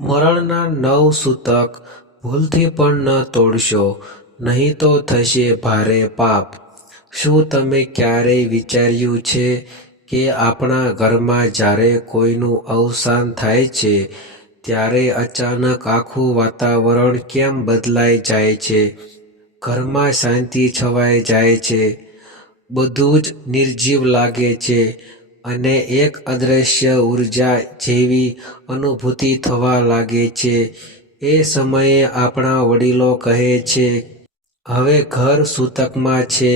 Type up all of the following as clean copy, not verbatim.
મરણના 9 સૂતક ભૂલથી પણ ન તોડશો, નહીં તો થશે ભારે પાપ. શું તમે ક્યારેય વિચાર્યું છે કે આપણા ઘરમાં જ્યારે કોઈનું અવસાન થાય છે ત્યારે અચાનક આખું વાતાવરણ કેમ બદલાઈ જાય છે? ઘરમાં શાંતિ છવાઈ જાય છે, બધું જ નિર્જીવ લાગે છે અને એક અદૃશ્ય ઊર્જા જેવી અનુભૂતિ થવા લાગે છે. એ સમયે આપણા વડીલો કહે છે, હવે ઘર સૂતકમાં છે.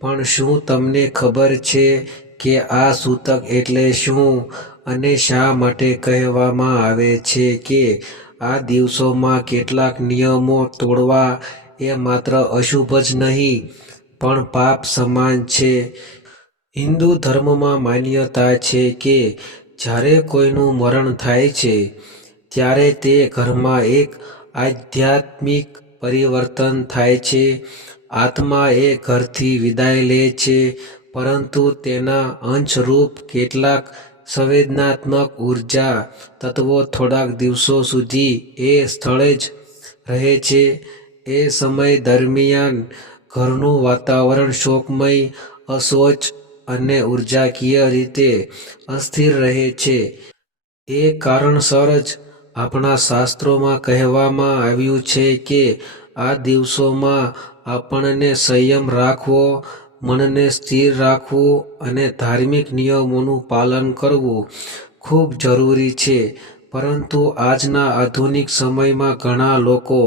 પણ શું તમને ખબર છે કે આ સૂતક એટલે શું અને શા માટે કહેવામાં આવે છે કે આ દિવસોમાં કેટલાક નિયમો તોડવા એ માત્ર અશુભ જ નહીં, પણ પાપ સમાન છે? હિન્દુ ધર્મમાં માન્યતા છે કે જ્યારે કોઈનું મરણ થાય છે ત્યારે તે ઘરમાં એક આધ્યાત્મિક પરિવર્તન થાય છે. આત્મા એ ઘરથી વિદાય લે છે, પરંતુ તેના અંશરૂપ કેટલાક સંવેદનાત્મક ઊર્જા તત્વો થોડાક દિવસો સુધી એ સ્થળે જ રહે છે. એ સમય દરમિયાન ઘરનું વાતાવરણ શોકમય, અસ્વચ્છ અને ઊર્જાકીય રીતે અસ્થિર રહે છે. એ કારણસર જ આપણા શાસ્ત્રોમાં કહેવામાં આવ્યું છે કે આ દિવસોમાં આપણને સંયમ રાખવો, મનને સ્થિર રાખવું અને ધાર્મિક નિયમોનું પાલન કરવું ખૂબ જરૂરી છે. પરંતુ આજના આધુનિક સમયમાં ઘણા લોકો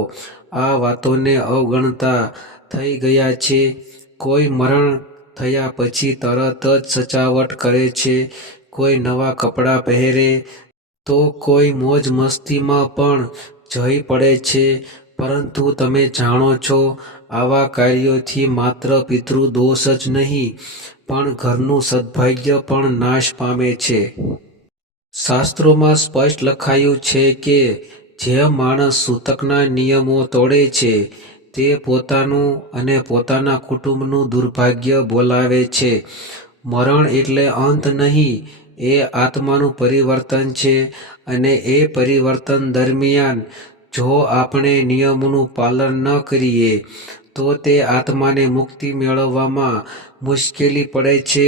આ વાતોને અવગણતા થઈ ગયા છે. કોઈ મરણ થયા પછી તરત જ સજાવટ કરે છે, કોઈ નવા કપડાં પહેરે, તો કોઈ મોજ મસ્તીમાં પણ જઈ પડે છે. પરંતુ તમે જાણો છો, આવા કાર્યોથી માત્ર પિતૃદોષ જ નહીં, પણ ઘરનું સદભાગ્ય પણ નાશ પામે છે. શાસ્ત્રોમાં સ્પષ્ટ લખાયું છે કે જે માણસ સૂતકના નિયમો તોડે છે તે પોતાનું અને પોતાના કુટુંબનું દુર્ભાગ્ય બોલાવે છે. મરણ એટલે અંત નહીં, એ આત્માનું પરિવર્તન છે અને એ પરિવર્તન દરમિયાન જો આપણે નિયમોનું પાલન ન કરીએ તો તે આત્માને મુક્તિ મેળવવામાં મુશ્કેલી પડે છે.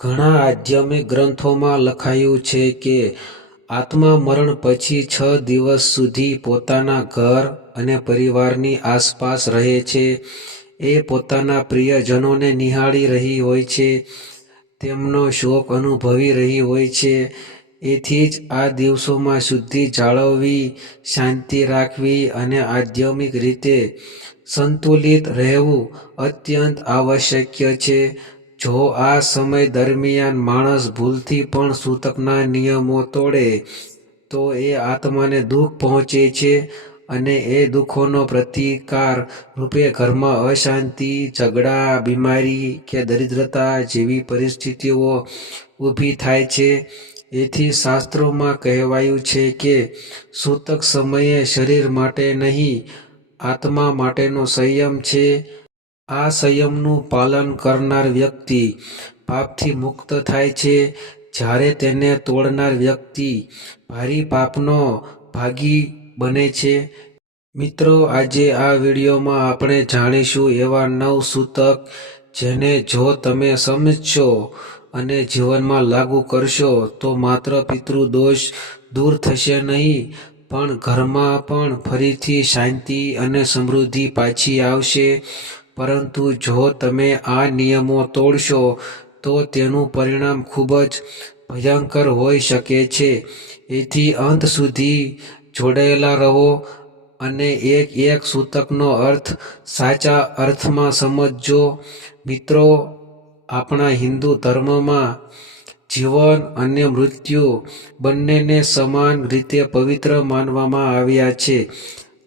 ઘણા આધ્યાત્મિક ગ્રંથોમાં લખાયું છે કે આત્મા મરણ પછી 6 દિવસ સુધી પોતાના ઘર અને પરિવારની આસપાસ રહે છે. એ પોતાના પ્રિયજનોને નિહાળી રહી હોય છે, તેમનો શોક અનુભવી રહી હોય છે. એથી જ આ દિવસોમાં શુદ્ધિ જાળવવી, શાંતિ રાખવી અને આધ્યાત્મિક રીતે સંતુલિત રહેવું અત્યંત આવશ્યક છે. જો આ સમય દરમિયાન માણસ ભૂલથી પણ સૂતકના નિયમો તોડે તો એ આત્માને દુઃખ પહોંચે છે અને એ દુઃખોનો પ્રતિકાર રૂપે ઘરમાં અશાંતિ, ઝઘડા, બીમારી કે દરિદ્રતા જેવી પરિસ્થિતિઓ ઊભી થાય છે. એથી શાસ્ત્રોમાં કહેવાયું છે કે સૂતક સમયે શરીર માટે નહીં, આત્મા માટેનો સંયમ છે. આ સંયમનું પાલન કરનાર વ્યક્તિ પાપથી મુક્ત થાય છે, જ્યારે તેને તોડનાર વ્યક્તિ ભારી પાપનો ભાગી બને છે. મિત્રો, આજે આ વિડીયોમાં આપણે જાણીશું એવા 9 સૂતક જેને જો તમે સમજશો અને જીવનમાં લાગુ કરશો તો માત્ર પિતૃદોષ દૂર થશે નહીં, પણ ઘરમાં પણ ફરીથી શાંતિ અને સમૃદ્ધિ પાછી આવશે. પરંતુ જો તમે આ નિયમો તોડશો તો તેનું પરિણામ ખૂબ જ ભયંકર હોઈ શકે છે. એથી અંત સુધી જોડાયેલા રહો અને એક એક સૂતકનો અર્થ સાચા અર્થમાં સમજજો. મિત્રો, આપણા હિન્દુ ધર્મમાં જીવન અને મૃત્યુ બંનેને સમાન રીતે પવિત્ર માનવામાં આવ્યા છે.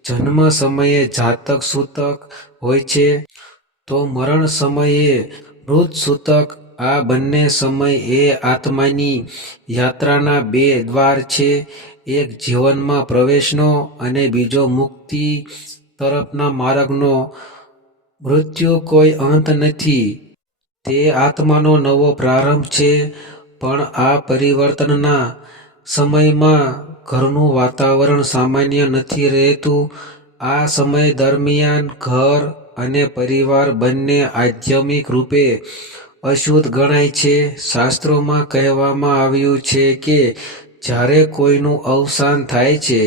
જન્મ સમયે જાતક સૂતક હોય છે તો મરણ સમયે મૃત સૂતક. આ બંને સમય એ આત્માની યાત્રાના બે દ્વાર છે, એક જીવનમાં પ્રવેશનો અને બીજો મુક્તિ તરફના માર્ગનો. મૃત્યુ કોઈ અંત નથી, તે આત્માનો નવો પ્રારંભ છે. પણ આ પરિવર્તનના સમયમાં ઘરનું વાતાવરણ સામાન્ય નથી રહેતું. આ સમય દરમિયાન ઘર અને પરિવાર બંને આધ્યાત્મિક રૂપે અશુદ્ધ ગણાય છે. શાસ્ત્રોમાં કહેવામાં આવ્યું છે કે જ્યારે કોઈનું અવસાન થાય છે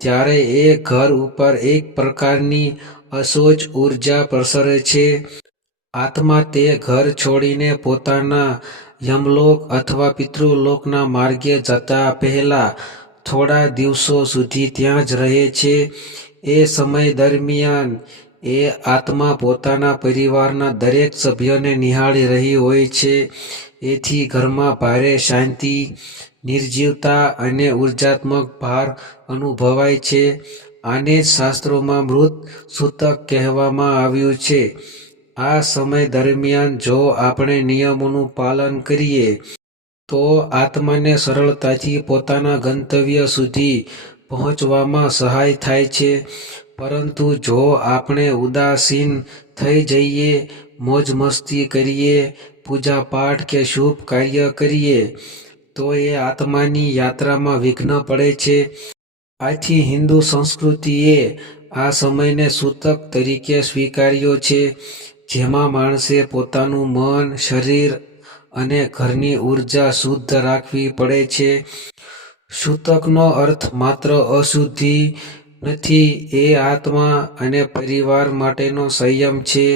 ત્યારે એ ઘર ઉપર એક પ્રકારની અશોચ ઉર્જા પ્રસરે છે. આત્મા તે ઘર છોડીને પોતાના યમલોક અથવા પિતૃલોકના માર્ગે જતા પહેલા થોડા દિવસો સુધી ત્યાં જ રહે છે. એ સમય દરમિયાન એ આત્મા પોતાના પરિવારના દરેક સભ્યને નિહાળી રહી હોય છે. એથી ઘરમાં ભારે શાંતિ, નિર્જીવતા અને ઉર્જાત્મક ભાર અનુભવાય છે. આને જ શાસ્ત્રોમાં મૃત સૂતક કહેવામાં આવ્યું છે. આ સમય દરમિયાન જો આપણે નિયમોનું પાલન કરીએ તો આત્માને સરળતાથી પોતાના ગંતવ્ય સુધી પહોંચવામાં સહાય થાય છે. પરંતુ જો આપણે ઉદાસીન થઈ જઈએ, મોજ મસ્તી કરીએ, પૂજાપાઠ કે શુભ કાર્ય કરીએ તો એ આત્માની યાત્રામાં વિઘ્ન પડે છે. આથી હિન્દુ સંસ્કૃતિએ આ સમયને સૂતક તરીકે સ્વીકાર્યો છે, જેમાં માણસે પોતાનું મન, શરીર અને ઘરની ઉર્જા શુદ્ધ રાખવી પડે છે. સૂતકનો અર્થ માત્ર અશુદ્ધિ નથી, એ આત્મા અને પરિવાર માટેનો સંયમ છે.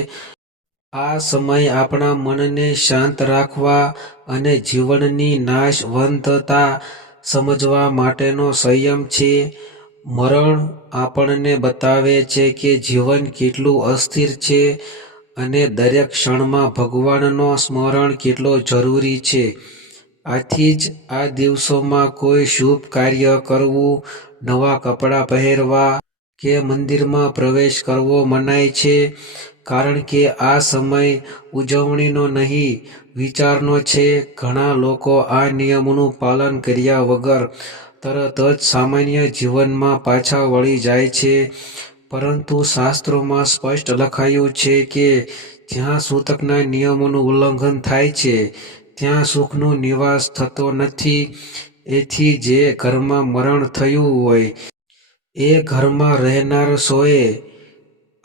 આ સમય આપણા મનને શાંત રાખવા અને જીવનની નાશવંતતા સમજવા માટેનો સંયમ છે. મરણ આપણને બતાવે છે કે જીવન કેટલું અસ્થિર છે અને દરેક ક્ષણમાં ભગવાનનો સ્મરણ કેટલો જરૂરી છે. આથી જ આ દિવસોમાં કોઈ શુભ કાર્ય કરવું, નવા કપડાં પહેરવા કે મંદિરમાં પ્રવેશ કરવો મનાય છે. કારણ કે આ સમય ઉજવણીનો નહીં, વિચારનો છે. ઘણા લોકો આ નિયમોનું પાલન કર્યા વગર તરત જ સામાન્ય જીવનમાં પાછા વળી જાય છે. પરંતુ શાસ્ત્રોમાં સ્પષ્ટ લખાયું છે કે જ્યાં સૂતકના નિયમોનું ઉલ્લંઘન થાય છે ત્યાં સુખનો નિવાસ થતો નથી. એથી જે ઘરમાં મરણ થયું હોય એ ઘરમાં રહેનાર સૌએ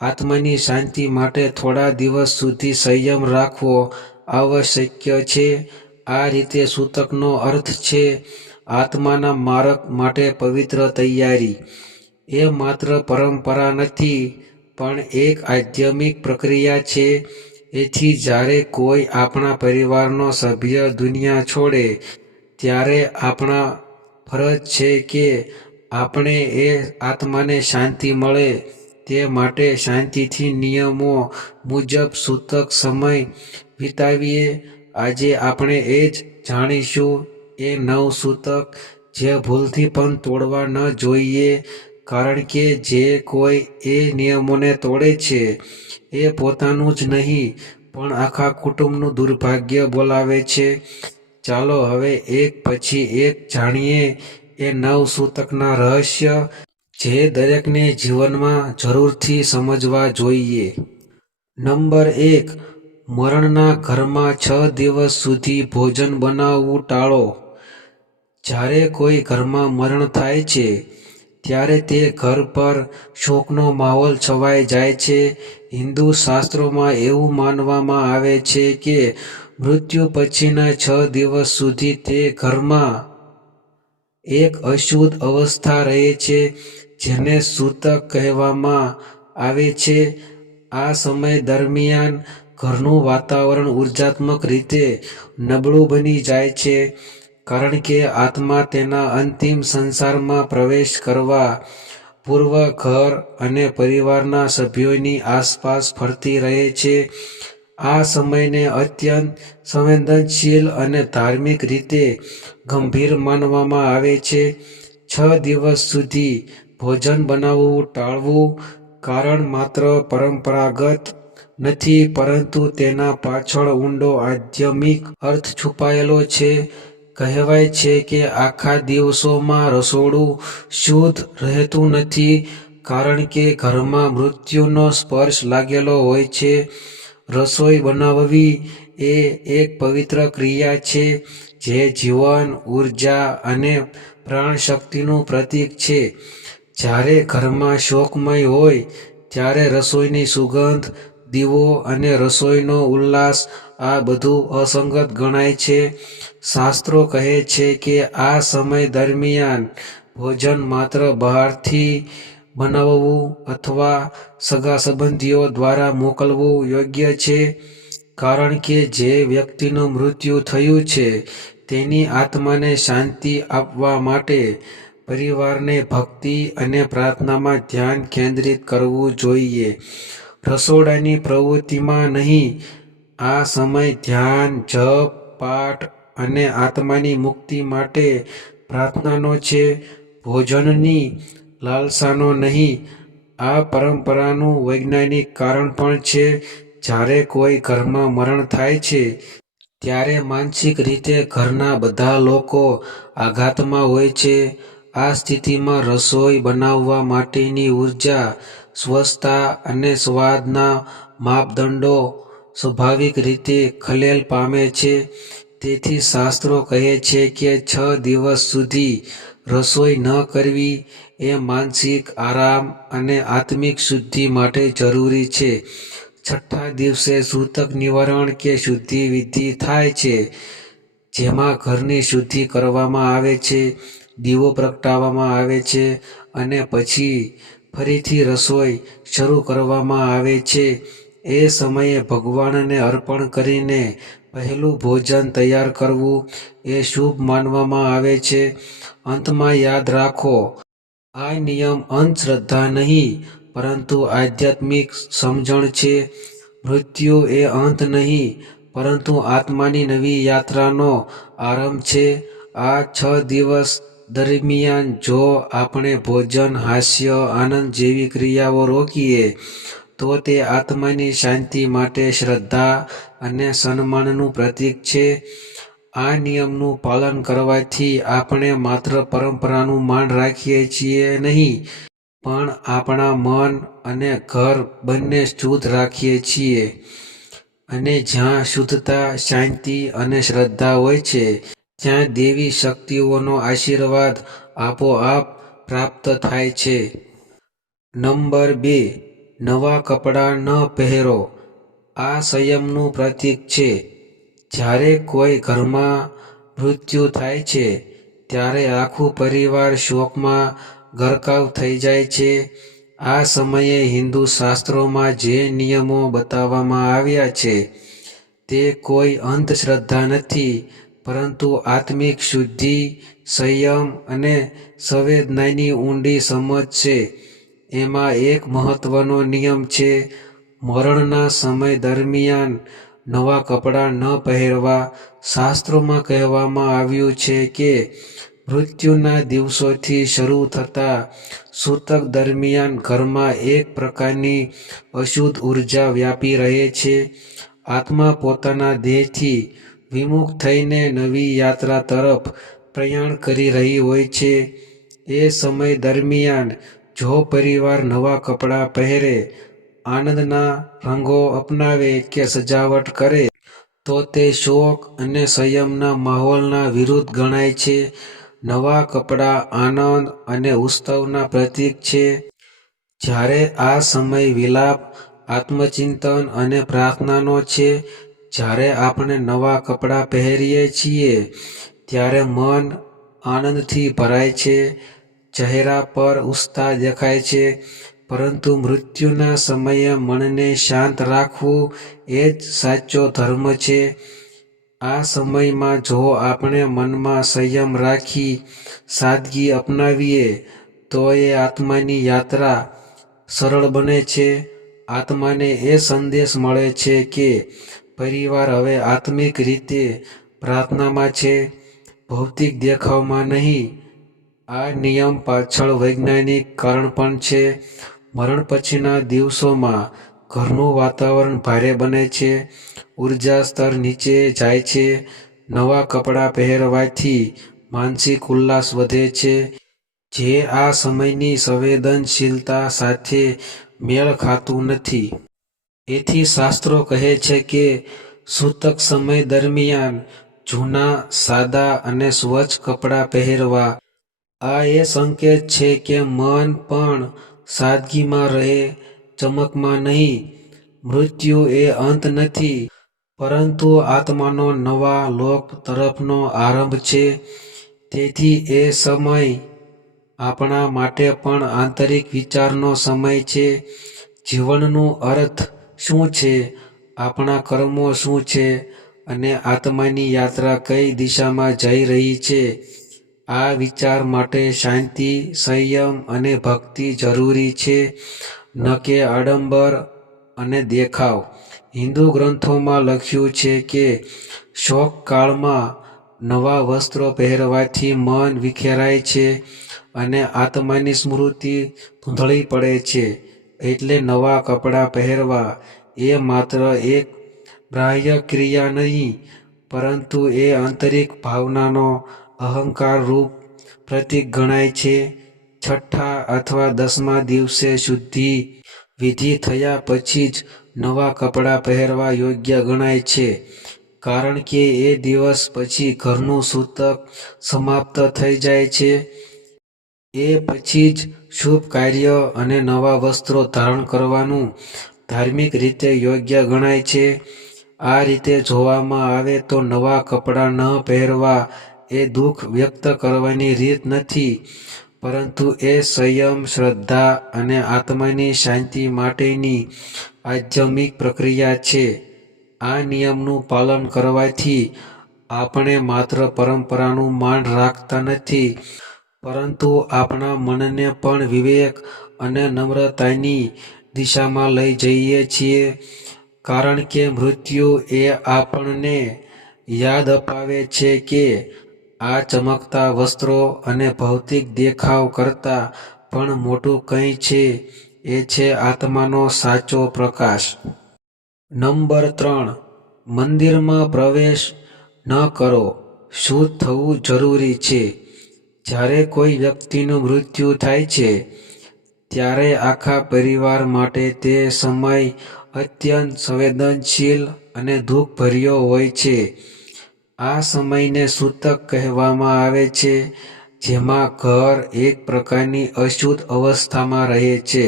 આત્માની શાંતિ માટે થોડા દિવસ સુધી સંયમ રાખવો આવશ્યક છે. આ રીતે સૂતકનો અર્થ છે આત્માના માર્ગ માટે પવિત્ર તૈયારી. એ માત્ર પરંપરા નથી, પણ એક આધ્યાત્મિક પ્રક્રિયા છે. એથી જ્યારે કોઈ આપણા પરિવારનો સભ્ય દુનિયા છોડે ત્યારે આપણા ફરજ છે કે આપણે એ આત્માને શાંતિ મળે તે માટે શાંતિથી નિયમો મુજબ સૂતક સમય વિતાવીએ. આજે આપણે એ જ જાણીશું એ 9 સૂતક જે ભૂલથી પણ તોડવા ન જોઈએ. કારણ કે જે કોઈ એ નિયમોને તોડે છે એ પોતાનું જ નહીં પણ આખા કુટુંબનું દુર્ભાગ્ય બોલાવે છે. ચાલો હવે એક પછી એક જાણીએ એ 9 સૂતકના રહસ્ય, જે દરેકને જીવનમાં જરૂરથી સમજવા જોઈએ. નંબર 1, મરણના ઘરમાં 6 દિવસ સુધી ભોજન બનાવવું ટાળો. જ્યારે કોઈ ઘરમાં મરણ થાય છે ત્યારે તે ઘર પર શોકનો માહોલ છવાઈ જાય છે. હિન્દુ શાસ્ત્રોમાં એવું માનવામાં આવે છે કે મૃત્યુ પછીના 6 દિવસ સુધી તે ઘરમાં એક અશુદ્ધ અવસ્થા રહે છે, જેને સૂતક કહેવામાં આવે છે. આ સમય દરમિયાન ઘરનું વાતાવરણ ઉર્જાત્મક રીતે નબળું બની જાય છે, કારણ કે આત્મા તેના અંતિમ સંસારમાં પ્રવેશ કરવા પૂર્વ ઘર અને પરિવારના સભ્યોની આસપાસ ફરતી રહે છે. આ સમયને અત્યંત સંવેદનશીલ અને ધાર્મિક રીતે ગંભીર માનવામાં આવે છે. 6 દિવસ સુધી ભોજન બનાવવું ટાળવું કારણ માત્ર પરંપરાગત નથી, પરંતુ તેના પાછળ ઊંડો આધ્યાત્મિક અર્થ છુપાયેલો છે. કહેવાય છે કે આખા દિવસોમાં રસોડું શુદ્ધ રહેતું નથી, કારણ કે ઘરમાં મૃત્યુનો સ્પર્શ લાગેલો હોય છે. રસોઈ બનાવવી એ એક પવિત્ર ક્રિયા છે, જે જીવન, ઉર્જા અને પ્રાણશક્તિનું પ્રતીક છે. જ્યારે ઘરમાં શોકમય હોય ત્યારે રસોઈની સુગંધ, દીવો અને રસોઈનો ઉલ્લાસ આ બધું અસંગત ગણાય છે. શાસ્ત્રો કહે છે કે આ સમય દરમિયાન ભોજન માત્ર બહારથી બનાવવું અથવા સગા સંબંધીઓ દ્વારા મોકલવું યોગ્ય છે, કારણ કે જે વ્યક્તિનું મૃત્યુ થયું છે તેની આત્માને શાંતિ આપવા માટે પરિવારને ભક્તિ અને પ્રાર્થનામાં ધ્યાન કેન્દ્રિત કરવું જોઈએ, રસોડાની પ્રવૃત્તિમાં નહીં. આ સમય ધ્યાન, જપ, પાઠ અને આત્માની મુક્તિ માટે પ્રાર્થનાનો છે, ભોજનની લાલસાનો નહીં. આ પરંપરાનું વૈજ્ઞાનિક કારણ પણ છે. જ્યારે કોઈ ઘરમાં મરણ થાય છે ત્યારે માનસિક રીતે ઘરના બધા લોકો આઘાતમાં હોય છે. આ સ્થિતિમાં રસોઈ બનાવવા માટેની ઉર્જા, સ્વચ્છતા અને સ્વાદના માપદંડો સ્વાભાવિક રીતે ખલેલ પામે છે. તેથી શાસ્ત્રો કહે છે કે 6 દિવસ સુધી રસોઈ ન કરવી એ માનસિક આરામ અને આત્મિક શુદ્ધિ માટે જરૂરી છે. છઠ્ઠા દિવસે સૂતક નિવારણ કે શુદ્ધિ વિધિ થાય છે, જેમાં ઘરની શુદ્ધિ કરવામાં આવે છે, દીવો પ્રગટાવવામાં આવે છે અને પછી ફરીથી રસોઈ શરૂ કરવામાં આવે છે. એ સમયે ભગવાનને અર્પણ કરીને પહેલું ભોજન તૈયાર કરવું એ શુભ માનવામાં આવે છે. અંતમાં યાદ રાખો, આ નિયમ અંધશ્રદ્ધા નહીં, પરંતુ આધ્યાત્મિક સમજણ છે. મૃત્યુ એ અંત નહીં, પરંતુ આત્માની નવી યાત્રાનો આરંભ છે. આ 6 દિવસ દરમિયાન જો આપણે ભોજન, હાસ્ય, આનંદ જેવી ક્રિયાઓ રોકીએ તો તે આત્માની શાંતિ માટે શ્રદ્ધા અને સન્માનનું પ્રતીક છે. આ નિયમનું પાલન કરવાથી આપણે માત્ર પરંપરાનું માન રાખીએ છીએ નહીં, પણ આપણા મન અને ઘર બંને શુદ્ધ રાખીએ છીએ. અને જ્યાં શુદ્ધતા, શાંતિ અને શ્રદ્ધા હોય છે, ત્યાં દેવી શક્તિઓનો આશીર્વાદ આપોઆપ પ્રાપ્ત થાય છે. નંબર 2, નવા કપડાં ન પહેરો. આ સંયમનું પ્રતીક છે. જ્યારે કોઈ ઘરમાં મૃત્યુ થાય છે ત્યારે આખું પરિવાર શોકમાં ગરકાવ થઈ જાય છે. આ સમયે હિન્દુ શાસ્ત્રોમાં જે નિયમો બતાવવામાં આવ્યા છે તે કોઈ અંધશ્રદ્ધા નથી, પરંતુ આત્મિક શુદ્ધિ, સંયમ અને સંવેદનાની ઊંડી સમજ છે. એમાં એક મહત્વનો નિયમ છે, મરણના સમય દરમિયાન નવા કપડાં ન પહેરવા. શાસ્ત્રોમાં કહેવામાં આવ્યું છે કે મૃત્યુના દિવસોથી શરૂ થતા સૂતક દરમિયાન ઘરમાં એક પ્રકારની અશુદ્ધ ઉર્જા વ્યાપી રહે છે. આત્મા પોતાના દેહથી વિમુખ થઈને નવી યાત્રા તરફ પ્રયાણ કરી રહી હોય છે. એ સમય દરમિયાન જો પરિવાર નવા કપડાં પહેરે, આનંદના રંગો અપનાવે કે સજાવટ કરે તો તે શોક અને સંયમના માહોલના વિરુદ્ધ ગણાય છે. નવા કપડાં આનંદ અને ઉત્સવના પ્રતીક છે. જ્યારે આ સમય વિલાપ, આત્મચિંતન અને પ્રાર્થનાનો છે. જ્યારે આપણે નવા કપડાં પહેરીએ છીએ ત્યારે મન આનંદથી ભરાય છે, ચહેરા પર ઉત્સાહ દેખાય છે. પરંતુ મૃત્યુના સમયે મનને શાંત રાખવું એ જ સાચો ધર્મ છે. આ સમયમાં જો આપણે મનમાં સંયમ રાખી સાદગી અપનાવીએ તો એ આત્માની યાત્રા સરળ બને છે. આત્માને એ સંદેશ મળે છે કે પરિવાર હવે આત્મિક રીતે પ્રાર્થનામાં છે, ભૌતિક દેખાવમાં નહીં. આ નિયમ પાછળ વૈજ્ઞાનિક કારણ પણ છે. મરણ પછીના દિવસોમાં ઘરનું વાતાવરણ ભારે બને છે, ઉર્જા સ્તર નીચે જાય છે. નવા કપડાં પહેરવાથી માનસિક ઉલ્લાસ વધે છે, જે આ સમયની સંવેદનશીલતા સાથે મેળ ખાતું નથી. એથી શાસ્ત્રો કહે છે કે સૂતક સમય દરમિયાન જૂના, સાદા અને સ્વચ્છ કપડાં પહેરવા. આ એ સંકેત છે કે મન પણ સાદગીમાં રહે, ચમકમાં નહીં. મૃત્યુ એ અંત નથી, પરંતુ આત્માનો નવા લોક તરફનો આરંભ છે. તેથી એ સમય આપણા માટે પણ આંતરિક વિચારનો સમય છે. જીવનનું અર્થ શું છે? આપણા કર્મો શું છે? અને આત્માની યાત્રા કઈ દિશામાં જઈ રહી છે? આ વિચાર માટે શાંતિ, સંયમ અને ભક્તિ જરૂરી છે, ન કે આડંબર અને દેખાવ. હિન્દુ ગ્રંથોમાં લખ્યું છે કે શોકકાળમાં નવા વસ્ત્રો પહેરવાથી મન વિખેરાય છે અને આત્માની સ્મૃતિ ધૂંધળી પડે છે. એટલે નવા કપડાં પહેરવા એ માત્ર એક બાહ્ય ક્રિયા નહીં, પરંતુ એ આંતરિક ભાવનાનો અહંકારરૂપ પ્રતીક ગણાય છે. છઠ્ઠા અથવા 10મા દિવસે શુદ્ધિ વિધિ થયા પછી જ નવા કપડાં પહેરવા યોગ્ય ગણાય છે, કારણ કે એ દિવસ પછી ઘરનું સૂતક સમાપ્ત થઈ જાય છે. એ પછી જ શુભ કાર્ય અને નવા વસ્ત્રો ધારણ કરવાનું ધાર્મિક રીતે યોગ્ય ગણાય છે. આ રીતે જોવામાં આવે તો નવા કપડાં ન પહેરવા એ દુઃખ વ્યક્ત કરવાની રીત નથી, પરંતુ એ સંયમ, શ્રદ્ધા અને આત્માની શાંતિ માટેની આધ્યાત્મિક પ્રક્રિયા છે. આ નિયમનું પાલન કરવાથી આપણે માત્ર પરંપરાનું માન રાખતા નથી, પરંતુ આપણા મનને પણ વિવેક અને નમ્રતાની દિશામાં લઈ જઈએ છીએ. કારણ કે મૃત્યુ એ આપણને યાદ અપાવે છે કે આ ચમકતા વસ્ત્રો અને ભૌતિક દેખાવ કરતાં પણ મોટું કંઈ છે. એ છે આત્માનો સાચો પ્રકાશ. નંબર 3, મંદિરમાં પ્રવેશ ન કરો. શુદ્ધ થવું જરૂરી છે. જ્યારે કોઈ વ્યક્તિનું મૃત્યુ થાય છે, ત્યારે આખા પરિવાર માટે તે સમય અત્યંત સંવેદનશીલ અને દુઃખભર્યો હોય છે. આ સમયને સૂતક કહેવામાં આવે છે, જેમાં ઘર એક પ્રકારની અશુદ્ધ અવસ્થામાં રહે છે.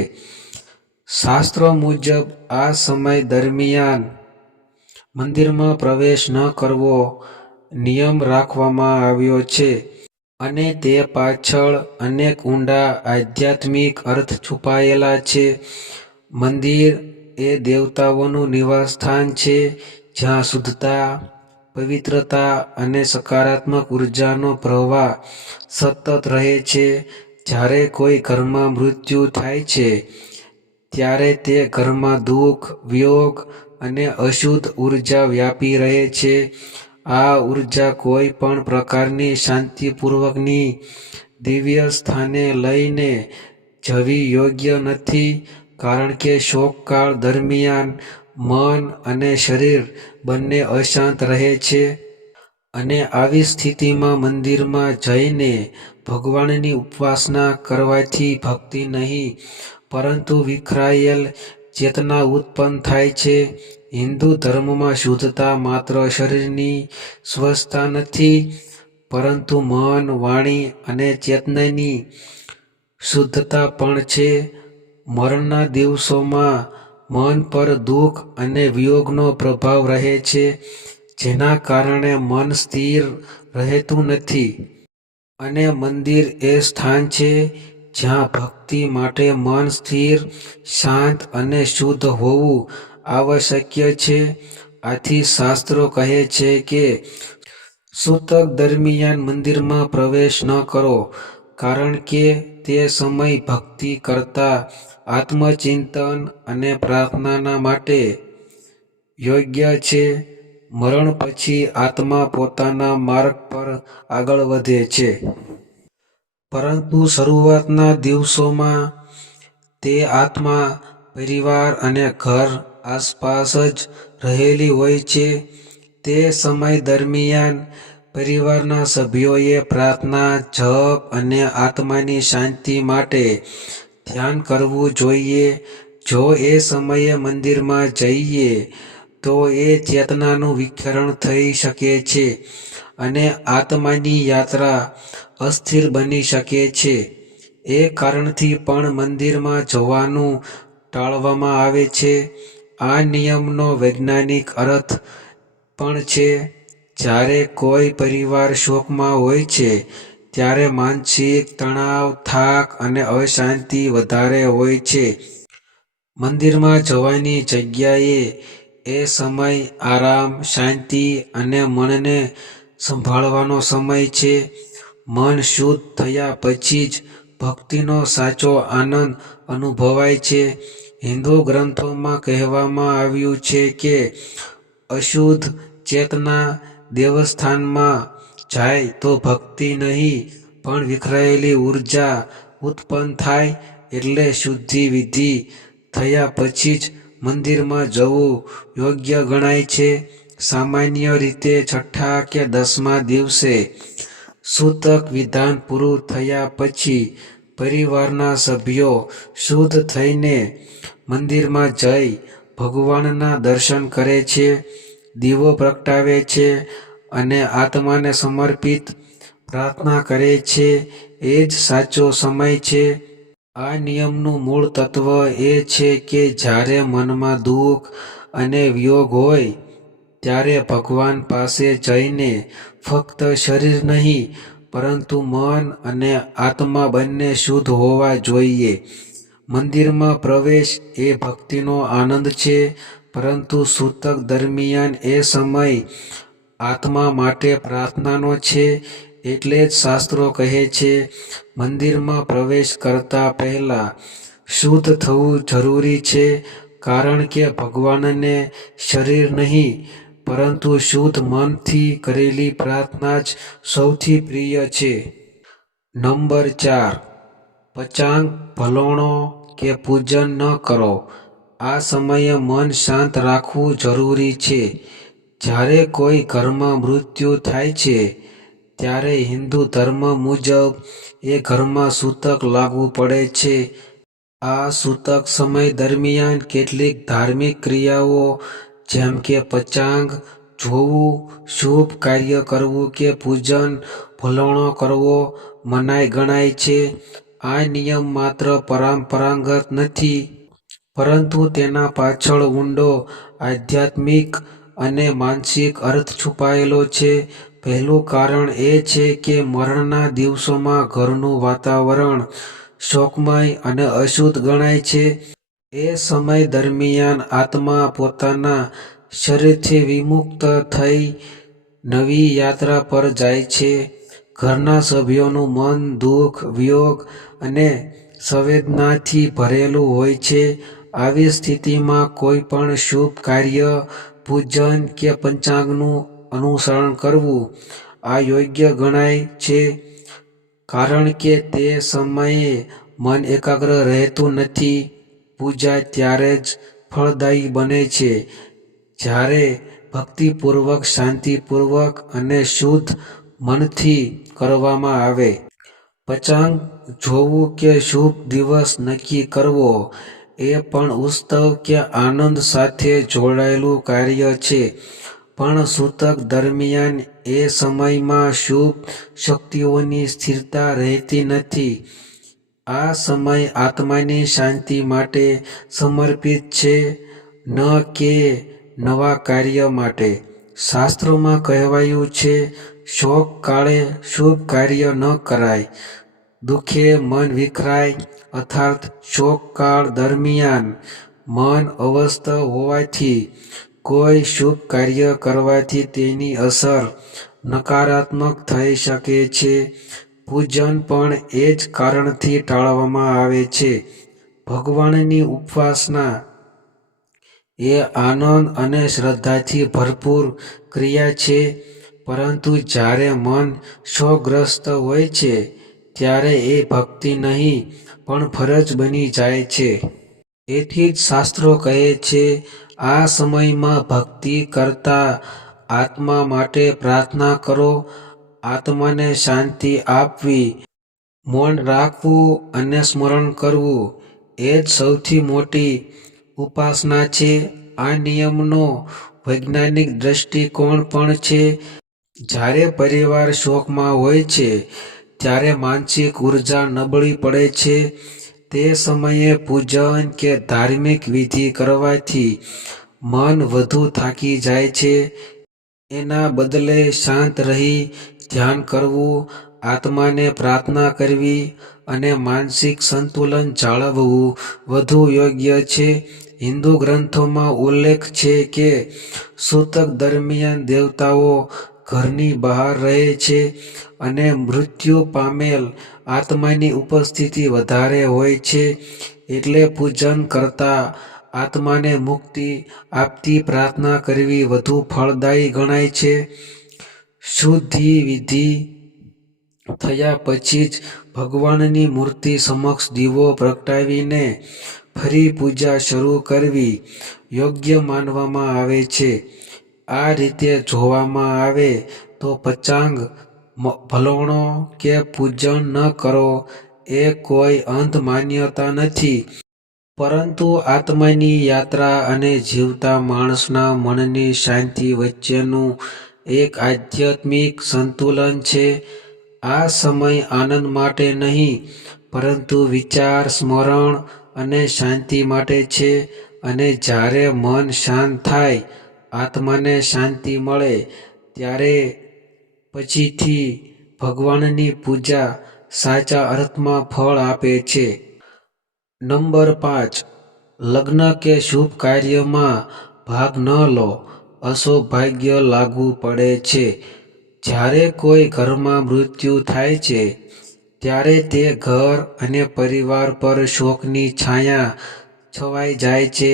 શાસ્ત્રો મુજબ આ સમય દરમિયાન મંદિરમાં પ્રવેશ ન કરવો નિયમ રાખવામાં આવ્યો છે, અને તે પાછળ અનેક ઊંડા આધ્યાત્મિક અર્થ છુપાયેલા છે. મંદિર એ દેવતાઓનું નિવાસસ્થાન છે, જ્યાં શુદ્ધતા, પવિત્રતા અને સકારાત્મક ઉર્જાનો પ્રવાહ સતત રહે છે. જ્યારે કોઈ ઘરમાં મૃત્યુ થાય છે, ત્યારે તે ઘરમાં દુઃખ, વિયોગ અને અશુદ્ધ ઉર્જા વ્યાપી રહે છે. આ ઉર્જા કોઈ પણ પ્રકારની શાંતિપૂર્વકની દિવ્ય સ્થાને લઈને જવી યોગ્ય નથી, કારણ કે શોકકાળ દરમિયાન મન અને શરીર બંને અશાંત રહે છે. અને આવી સ્થિતિમાં મંદિરમાં જઈને ભગવાનની ઉપાસના કરવાથી ભક્તિ નહીં, પરંતુ વિખરાયેલ ચેતના ઉત્પન્ન થાય છે. હિન્દુ ધર્મમાં શુદ્ધતા માત્ર શરીરની સ્વચ્છતા નથી, પરંતુ મન, વાણી અને ચેતનાની શુદ્ધતા પણ છે. મરણના દિવસોમાં મન પર દુઃખ અને વિયોગનો પ્રભાવ રહે છે, જેના કારણે મન સ્થિર રહેતું નથી. અને મંદિર એ સ્થાન છે જ્યાં ભક્તિ માટે મન સ્થિર, શાંત અને શુદ્ધ હોવું આવશ્યક છે. આથી શાસ્ત્રો કહે છે કે સૂતક દરમિયાન મંદિરમાં પ્રવેશ ન કરો, કારણ કે તે સમય ભક્તિ કરતાં આત્મચિંતન અને પ્રાર્થના માટે યોગ્ય છે. મરણ પછી આત્મા પોતાના માર્ગ પર આગળ વધે છે. પરંતુ શરૂઆતના દિવસોમાં તે આત્મા પરિવાર અને ઘર આસપાસ જ રહેલી હોય છે. તે સમય દરમિયાન પરિવારના સભ્યોએ પ્રાર્થના, જપ અને આત્માની શાંતિ માટે ધ્યાન કરવું જોઈએ. જો એ સમયે મંદિરમાં જઈએ તો એ ચેતનાનું વિખેરણ થઈ શકે છે અને આત્માની યાત્રા અસ્થિર બની શકે છે. એ કારણથી પણ મંદિરમાં જવાનું ટાળવામાં આવે છે. આ નિયમનો વૈજ્ઞાનિક અર્થ પણ છે. જ્યારે કોઈ પરિવાર શોકમાં હોય છે ત્યારે માનસિક તણાવ, થાક અને અશાંતિ વધારે હોય છે. મંદિરમાં જવાની જગ્યાએ એ સમય આરામ, શાંતિ અને મનને સંભાળવાનો સમય છે. મન શુદ્ધ થયા પછી જ ભક્તિનો સાચો આનંદ અનુભવાય છે. હિન્દુ ગ્રંથોમાં કહેવામાં આવ્યું છે કે અશુદ્ધ ચેતના દેવસ્થાનમાં જાય તો ભક્તિ નહીં પણ વિખરાયેલી ઉર્જા ઉત્પન્ન થાય. એટલે શુદ્ધિ વિધિ થયા પછી જ મંદિરમાં જવું યોગ્ય ગણાય છે. સામાન્ય રીતે 6ઠ્ઠા કે 10મા દિવસે સૂતક વિધાન પૂરું થયા પછી પરિવારના સભ્યો શુદ્ધ થઈને મંદિરમાં જઈ ભગવાનના દર્શન કરે છે, દીવો પ્રગટાવે છે અને આત્માને સમર્પિત પ્રાર્થના કરે છે. એ જ સાચો સમય છે. આ નિયમનું મૂળ તત્વ એ છે કે જ્યારે મનમાં દુઃખ અને વિયોગ હોય ત્યારે ભગવાન પાસે જઈને ફક્ત શરીર નહીં પરંતુ મન અને આત્મા બંને શુદ્ધ હોવા જોઈએ. મંદિરમાં પ્રવેશ એ ભક્તિનો આનંદ છે, પરંતુ સૂતક દરમિયાન એ સમય આત્મા માટે પ્રાર્થનાનો છે. એટલે જ શાસ્ત્રો કહે છે, મંદિરમાં પ્રવેશ કરતા પહેલા શુદ્ધ થવું જરૂરી છે, કારણ કે ભગવાનને શરીર નહીં પરંતુ શુદ્ધ મનથી કરેલી પ્રાર્થના જ સૌથી પ્રિય છે. નંબર 4, પચાંગ ભલોણો કે પૂજન ન કરો. આ સમયે મન શાંત રાખવું જરૂરી છે. જ્યારે કોઈ ઘરમાં મૃત્યુ થાય છે ત્યારે હિન્દુ ધર્મ મુજબ એ ઘરમાં સૂતક લાગવું પડે છે. આ સૂતક સમય દરમિયાન કેટલીક ધાર્મિક ક્રિયાઓ જેમ કે પચાંગ જોવું, શુભ કાર્ય કરવું કે પૂજન ભલોણો કરવો મનાઈ ગણાય છે. આ નિયમ માત્ર પરંપરાગત નથી, પરંતુ તેના પાછળ ઊંડો આધ્યાત્મિક અને માનસિક અર્થ છુપાયેલો છે. પહેલું કારણ એ છે કે મરણના દિવસોમાં ઘરનું વાતાવરણ શોકમય અને અશુદ્ધ ગણાય છે. એ સમય દરમિયાન આત્મા પોતાના શરીરથી વિમુક્ત થઈ નવી યાત્રા પર જાય છે. ઘરના સભ્યોનું મન દુઃખ, વિયોગ અને સંવેદનાથી ભરેલું હોય છે. આવી સ્થિતિમાં કોઈ પણ શુભ કાર્ય, પૂજન કે પંચાંગનું અનુસરણ કરવું અયોગ્ય ગણાય છે, કારણ કે તે સમયે મન એકાગ્ર રહેતું નથી. પૂજા ત્યારે જ ફળદાયી બને છે જ્યારે ભક્તિપૂર્વક, શાંતિપૂર્વક અને શુદ્ધ મનથી કરવામાં આવે. પચાંગ જોવું કે શુભ દિવસ નક્કી કરવો એ પણ ઉત્સવ કે આનંદ સાથે જોડાયેલું કાર્ય છે. પણ સૂતક દરમિયાન એ સમયમાં શુભ શક્તિઓની સ્થિરતા રહેતી નથી. આ સમય આત્માની શાંતિ માટે સમર્પિત છે, ન કે નવા કાર્ય માટે. શાસ્ત્રોમાં કહેવાયું છે, શોક કાળે શુભ કાર્ય ન કરાય. દુઃખે મન વિખરાય, અર્થાત શોકકાળ દરમિયાન મન અસ્વસ્થ હોવાથી કોઈ શુભ કાર્ય કરવાથી તેની અસર નકારાત્મક થઈ શકે છે. પૂજન પણ એ જ કારણથી ટાળવામાં આવે છે. ભગવાનની ઉપાસના એ આનંદ અને શ્રદ્ધાથી ભરપૂર ક્રિયા છે, પરંતુ જ્યારે મન શોકગ્રસ્ત હોય છે ત્યારે એ ભક્તિ નહીં પણ ફરજ બની જાય છે. એથી જ શાસ્ત્રો કહે છે, આ સમયમાં ભક્તિ કરતાં આત્મા માટે પ્રાર્થના કરો. આત્માને શાંતિ આપવી, મૌન રાખવું અને સ્મરણ કરવું એ જ સૌથી મોટી ઉપાસના છે. આ નિયમનો વૈજ્ઞાનિક દ્રષ્ટિકોણ પણ છે. જ્યારે પરિવાર શોકમાં હોય છે ત્યારે માનસિક ઉર્જા નબળી પડે છે. તે સમયે પૂજન કે ધાર્મિક વિધિ કરવાથી મન વધુ થાકી જાય છે. એના બદલે શાંત રહી ધ્યાન કરવું, આત્માને પ્રાર્થના કરવી અને માનસિક સંતુલન જાળવવું વધુ યોગ્ય છે. હિન્દુ ગ્રંથોમાં ઉલ્લેખ છે કે સૂતક દરમિયાન દેવતાઓ ઘરની બહાર રહે છે અને મૃત્યુ પામેલ આત્માની ઉપસ્થિતિ વધારે હોય છે. એટલે પૂજન કરતાં આત્માને મુક્તિ આપતી પ્રાર્થના કરવી વધુ ફળદાયી ગણાય છે. શુદ્ધિ વિધિ થયા પછી જ ભગવાનની મૂર્તિ સમક્ષ દીવો પ્રગટાવીને ફરી પૂજા શરૂ કરવી યોગ્ય માનવામાં આવે છે. આ રીતે જોવામાં આવે તો પચાંગ ભલોણો કે પૂજન ન કરો એ કોઈ અંધ માન્યતા નથી, પરંતુ આત્માની યાત્રા અને જીવતા માણસના મનની શાંતિ વચ્ચેનું એક આધ્યાત્મિક સંતુલન છે. આ સમય આનંદ માટે નહીં, પરંતુ વિચાર, સ્મરણ અને શાંતિ માટે છે. અને જ્યારે મન શાંત થાય, આત્માને શાંતિ મળે, ત્યારે પછીથી ભગવાનની પૂજા સાચા અર્થમાં ફળ આપે છે. નંબર 5. લગ્ન કે શુભ કાર્યમાં ભાગ ન લો. અસૌભાગ્ય લાગુ પડે છે. જ્યારે કોઈ ઘરમાં મૃત્યુ થાય છે ત્યારે તે ઘર અને પરિવાર પર શોકની છાયા છવાઈ જાય છે.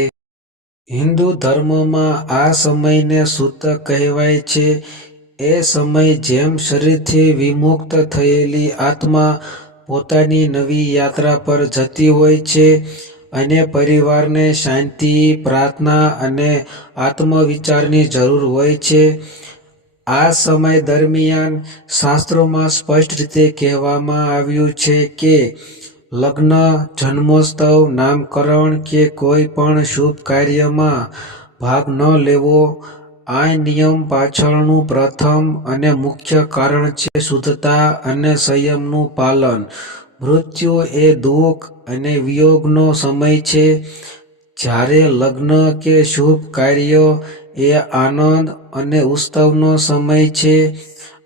હિન્દુ ધર્મમાં આ સમયને સૂતક કહેવાય છે. એ સમય જેમ શરીરથી વિમુક્ત થયેલી આત્મા પોતાની નવી યાત્રા પર જતી હોય છે અને પરિવારને શાંતિ, પ્રાર્થના અને આત્મવિચારની જરૂર હોય છે. આ સમય દરમિયાન શાસ્ત્રોમાં સ્પષ્ટ રીતે કહેવામાં આવ્યું છે કે લગ્ન, જન્મોત્સવ, નામકરણ કે કોઈ પણ શુભ કાર્યમાં ભાગ ન લેવો. આ નિયમ પાછળનું પ્રથમ અને મુખ્ય કારણ છે શુદ્ધતા અને સંયમનું પાલન. મૃત્યુ એ દુઃખ અને વિયોગનો સમય છે, જ્યારે લગ્ન કે શુભ કાર્ય એ આનંદ અને ઉત્સવનો સમય છે.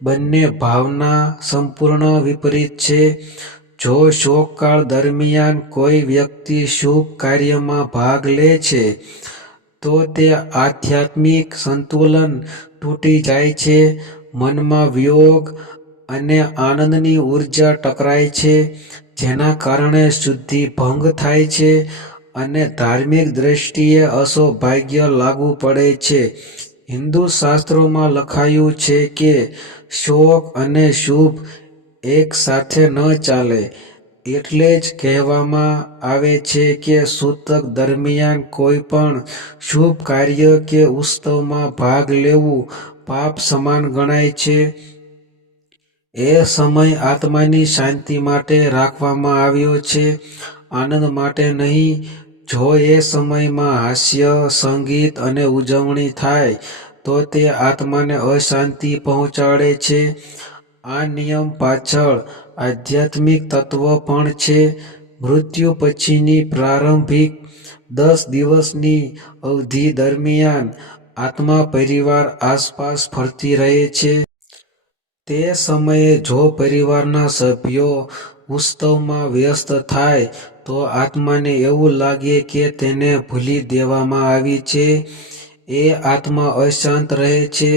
બંને ભાવના સંપૂર્ણ વિપરીત છે. જો શોકકાળ દરમિયાન કોઈ વ્યક્તિ શુભ કાર્યમાં ભાગ લે છે, તો તે આધ્યાત્મિક સંતુલન તૂટી જાય છે. મનમાં વિયોગ અને આનંદની ઉર્જા ટકરાય છે, જેના કારણે શુદ્ધિ ભંગ થાય છે અને ધાર્મિક દ્રષ્ટિએ અસૌભાગ્ય લાગુ પડે છે. હિન્દુ શાસ્ત્રોમાં લખાયું છે કે શોક અને શુભ એક સાથે ન ચાલે. એટલે જ કહેવામાં આવે છે કે સૂતક દરમિયાન કોઈ પણ શુભ કાર્ય કે ઉત્સવમાં ભાગ લેવું પાપ સમાન ગણાય છે. એ સમય આત્માની શાંતિ માટે રાખવામાં આવ્યો છે, આનંદ માટે નહીં. જો એ સમયમાં હાસ્ય, સંગીત અને ઉજવણી થાય તો તે આત્માને અશાંતિ પહોંચાડે છે. આ નિયમ પાછળ આધ્યાત્મિક તત્વ પણ છે. મૃત્યુ પછીની પ્રારંભિક 10 દિવસની અવધિ દરમિયાન આત્મા પરિવાર આસપાસ ફરતી રહે છે. તે સમયે જો પરિવારના સભ્યો ઉત્સવમાં વ્યસ્ત થાય તો આત્માને એવું લાગે કે તેને ભૂલી દેવામાં આવી છે. એ આત્મા અશાંત રહે છે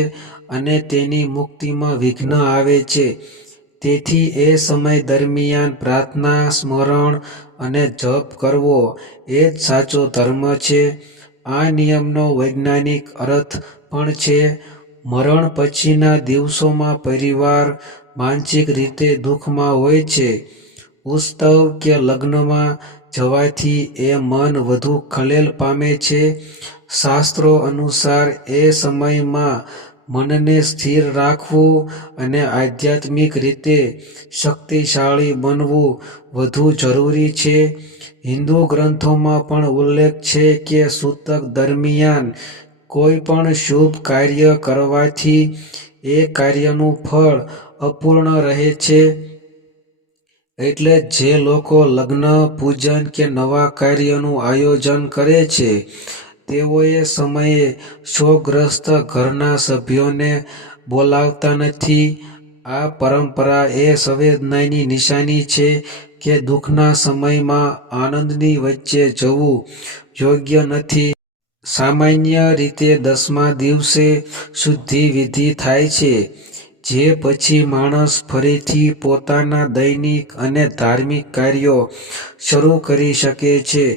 અને તેની મુક્તિમાં વિઘ્ન આવે છે. તેથી એ સમય દરમિયાન પ્રાર્થના, સ્મરણ અને જપ કરવો એ જ સાચો ધર્મ છે. આ નિયમનો વૈજ્ઞાનિક અર્થ પણ છે. મરણ પછીના દિવસોમાં પરિવાર માનસિક રીતે દુઃખમાં હોય છે. ઉત્સવ કે લગ્નમાં જવાથી એ મન વધુ ખલેલ પામે છે. શાસ્ત્રો અનુસાર એ સમયમાં મનને સ્થિર રાખવું અને આધ્યાત્મિક રીતે શક્તિશાળી બનવું વધુ જરૂરી છે. હિન્દુ ગ્રંથોમાં પણ ઉલ્લેખ છે કે સૂતક દરમિયાન કોઈ પણ શુભ કાર્ય કરવાથી એ કાર્યનું ફળ અપૂર્ણ રહે છે. એટલે જે લોકો લગ્ન, પૂજન કે નવા કાર્યનું આયોજન કરે છે તેઓએ સમયે શોકગ્રસ્ત ઘરના સભ્યોને બોલાવતા નથી. આ પરંપરા એ સંવેદનાની નિશાની છે કે દુઃખના સમયમાં આનંદની વચ્ચે જવું યોગ્ય નથી. સામાન્ય રીતે 10મા દિવસે શુદ્ધિ વિધિ થાય છે, જે પછી માણસ ફરીથી પોતાના દૈનિક અને ધાર્મિક કાર્યો શરૂ કરી શકે છે.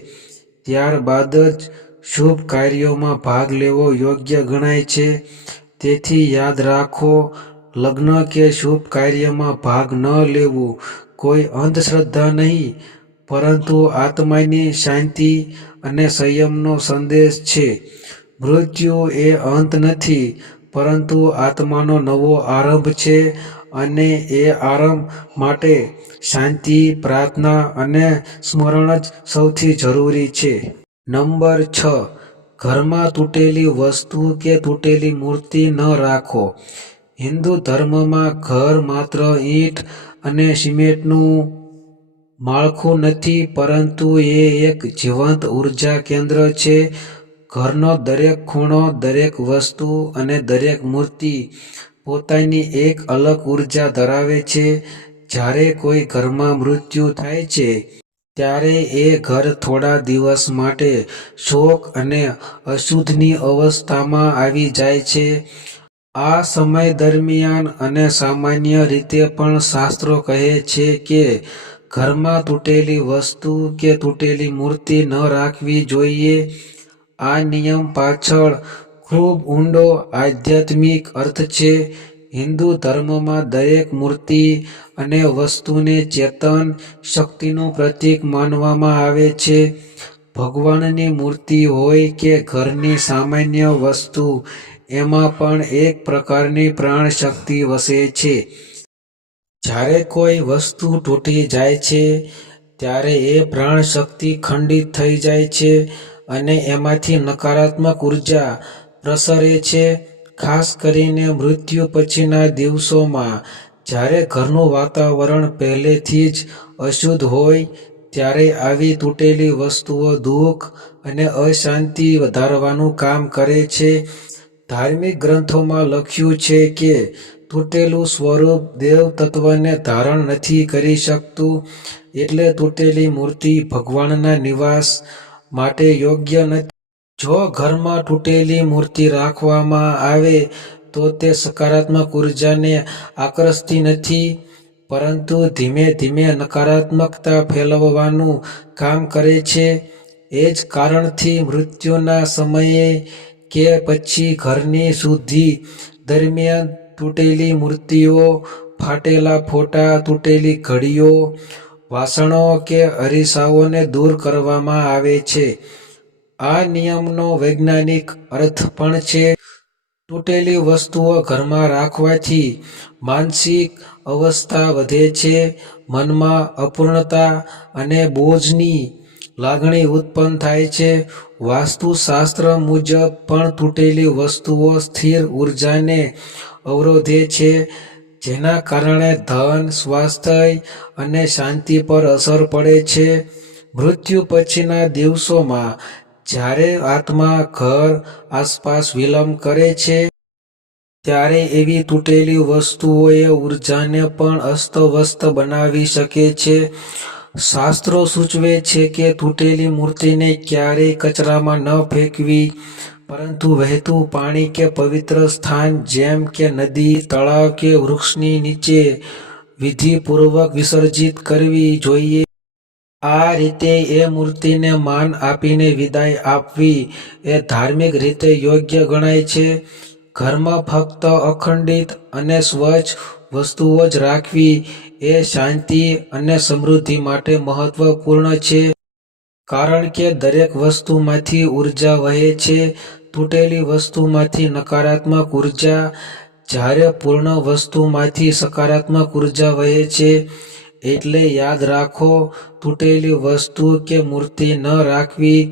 ત્યારબાદ જ શુભ કાર્યોમાં ભાગ લેવો યોગ્ય ગણાય છે. તેથી યાદ રાખો, લગ્ન કે શુભ કાર્યમાં ભાગ ન લેવું કોઈ અંધશ્રદ્ધા નહીં, પરંતુ આત્માની શાંતિ અને સંયમનો સંદેશ છે. મૃત્યુ એ અંત નથી, પરંતુ આત્માનો નવો આરંભ છે, અને એ આરંભ માટે શાંતિ, પ્રાર્થના અને સ્મરણ જ સૌથી જરૂરી છે. નંબર 6, ઘરમાં તૂટેલી વસ્તુ કે તૂટેલી મૂર્તિ ન રાખો. હિન્દુ ધર્મમાં ઘર માત્ર ઈંટ અને સિમેન્ટનું માળખું નથી, પરંતુ એ એક જીવંત ઉર્જા કેન્દ્ર છે. ઘરનો દરેક ખૂણો, દરેક વસ્તુ અને દરેક મૂર્તિ પોતાની એક અલગ ઉર્જા ધરાવે છે. જ્યારે કોઈ ઘરમાં મૃત્યુ થાય છે ત્યારે એ ઘર થોડા દિવસ માટે શોક અને અશુદ્ધની અવસ્થામાં આવી જાય છે. આ સમય દરમિયાન અને સામાન્ય રીતે પણ શાસ્ત્રો કહે છે કે ઘરમાં તૂટેલી વસ્તુ કે તૂટેલી મૂર્તિ ન રાખવી જોઈએ. આ નિયમ પાછળ ખૂબ ઊંડો આધ્યાત્મિક અર્થ છે. હિન્દુ ધર્મમાં દરેક મૂર્તિ અને વસ્તુને ચેતન, શક્તિનું પ્રતીક માનવામાં આવે છે. ભગવાનની મૂર્તિ હોય કે ઘરની સામાન્ય વસ્તુ, એમાં પણ એક પ્રકારની પ્રાણ શક્તિ વસે છે. જ્યારે કોઈ વસ્તુ તૂટી જાય છે ત્યારે એ પ્રાણ શક્તિ ખંડિત થઈ જાય છે અને એમાંથી નકારાત્મક ઉર્જા પ્રસરે છે. ખાસ કરીને મૃત્યુ પછીના દિવસોમાં, જ્યારે ઘરનું વાતાવરણ પહેલેથી જ અશુદ્ધ હોય, ત્યારે આવી તૂટેલી વસ્તુઓ દુઃખ અને અશાંતિ વધારવાનું કામ કરે છે. ધાર્મિક ગ્રંથોમાં લખ્યું છે કે તૂટેલું સ્વરૂપ દેવતત્વને ધારણ નથી કરી શકતું, એટલે તૂટેલી મૂર્તિ ભગવાનના નિવાસ માટે યોગ્ય નથી. જો ઘરમાં તૂટેલી મૂર્તિ રાખવામાં આવે તો તે સકારાત્મક ઉર્જાને આકર્ષતી નથી, પરંતુ ધીમે ધીમે નકારાત્મકતા ફેલાવવાનું કામ કરે છે. એ જ કારણથી મૃત્યુના સમયે કે પછી ઘરની શુદ્ધિ દરમિયાન તૂટેલી મૂર્તિઓ, ફાટેલા ફોટા, તૂટેલી ઘડીઓ, વાસણો કે અરીસાઓને દૂર કરવામાં આવે છે. આ નિયમનો વૈજ્ઞાનિક અર્થ પણ છે. તૂટેલી વસ્તુઓ ઘરમાં રાખવાથી માનસિક અસ્વસ્થતા વધે છે, મનમાં અપૂર્ણતા અને બોજની લાગણી ઉત્પન્ન થાય છે. વાસ્તુશાસ્ત્ર મુજબ પણ તૂટેલી વસ્તુઓ સ્થિર ઉર્જાને અવરોધે છે, જેના કારણે ધન, સ્વાસ્થ્ય અને શાંતિ પર અસર પડે છે. મૃત્યુ પછીના દિવસોમાં, જ્યારે આત્મા ઘર આસપાસ વિલંબ કરે છે, ત્યારે એવી તૂટેલી વસ્તુઓએ ઉર્જાને પણ અસ્તવ્યસ્ત બનાવી શકે છે. શાસ્ત્રો સૂચવે છે કે તૂટેલી મૂર્તિને ક્યારેય કચરામાં ન ફેંકવી, પરંતુ વહેતું પાણી કે પવિત્ર સ્થાન જેમ કે નદી, તળાવ કે વૃક્ષની નીચે વિધિપૂર્વક વિસર્જિત કરવી જોઈએ. આ રીતે એ મૂર્તિને માન આપીને વિદાય આપવી એ ધાર્મિક રીતે યોગ્ય ગણાય છે. ઘરમાં ફક્ત અખંડિત અને સ્વચ્છ વસ્તુઓ જ રાખવી એ શાંતિ અને સમૃદ્ધિ માટે મહત્વપૂર્ણ છે. કારણ કે દરેક વસ્તુમાંથી ઉર્જા વહે છે. તૂટેલી વસ્તુમાંથી નકારાત્મક ઉર્જા, જ્યારે પૂર્ણ વસ્તુમાંથી સકારાત્મક ઉર્જા વહે છે. એટલે યાદ રાખો, તૂટેલી વસ્તુ કે મૂર્તિ ન રાખવી